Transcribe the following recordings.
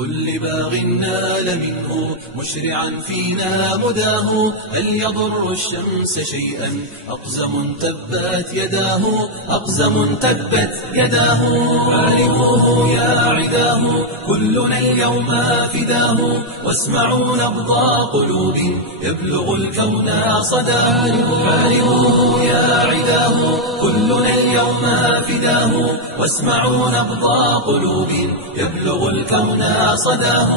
قل لباغ نال منه مشرعا فينا مداه، هل يضر الشمس شيئا أقزم تبت يداه، أقزم تبت يداه. عارفوه يا عداه كلنا اليوم فداه، واسمعوا نبض قلوب يبلغ الكون صداه. عارفوه يا عداه كلنا اليوم فداه، واسمعوا نبض قلوب يبلغ الكون صداه.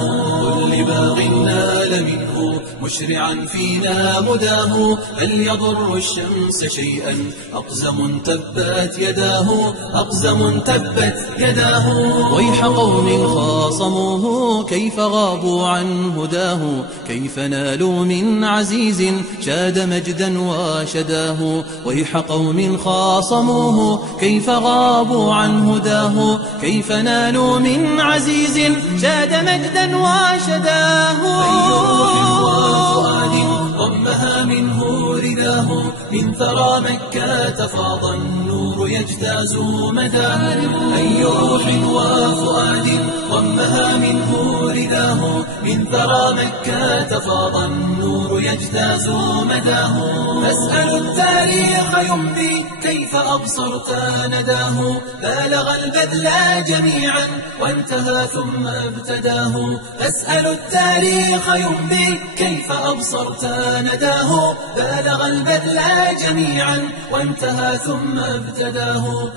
قل لباغ نال منه مشرعا فينا مداه، هل يضر الشمس شيئا أقزم تبت يداه، أقزم تبت يداه. ويح قوم خاصموه كيف غابوا عن هداه، كيف نالوا من عزيز شاد مجدا وشداه. ويح قوم خاصموه كيف غابوا عن هداه، كيف نالوا من عزيز شاد مجدا وشداه. أي روح وفؤاد ضمها منه رداه، من ثرى مكة فاض النور يجتاز مداه. أي روح وفؤاد ضمها منه رداه، من ثرى مكة فاض النور يجتاز مداه. فاسألوا التاريخ يمضي كيف أبصرت نداه، بالغ البذل جميعا وانتهى ثم ابتداه. فاسألوا التاريخ يمضي كيف أبصرت نداه، بالغ البذل جميعا وانتهى ثم ابتداه.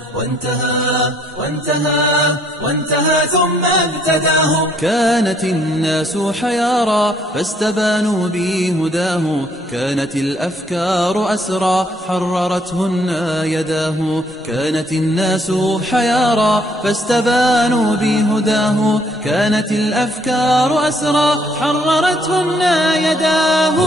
وانتهى ثم ابتداه. كانت الناس حيارى فاستبانوا بهداه، كانت الأفكار أسرى حررتهن يداه. كانت الناس حيارى فاستبانوا بهداه، كانت الأفكار أسرى حررتهن يداه.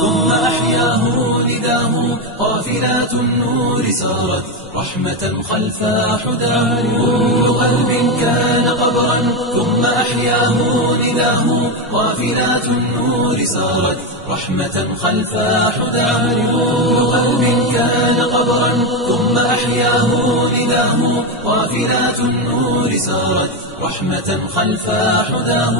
ثم أحياه نداه، قافلات النور سارت رحمة خلف حداه. كل قلب كان قبرا ثم أحياه نداه، قافلات النور سارت رحمة خلف حداه. كل قلب كان قبرا ثم أحياه نداه، قافلات النور سارت رحمة خلف حداه.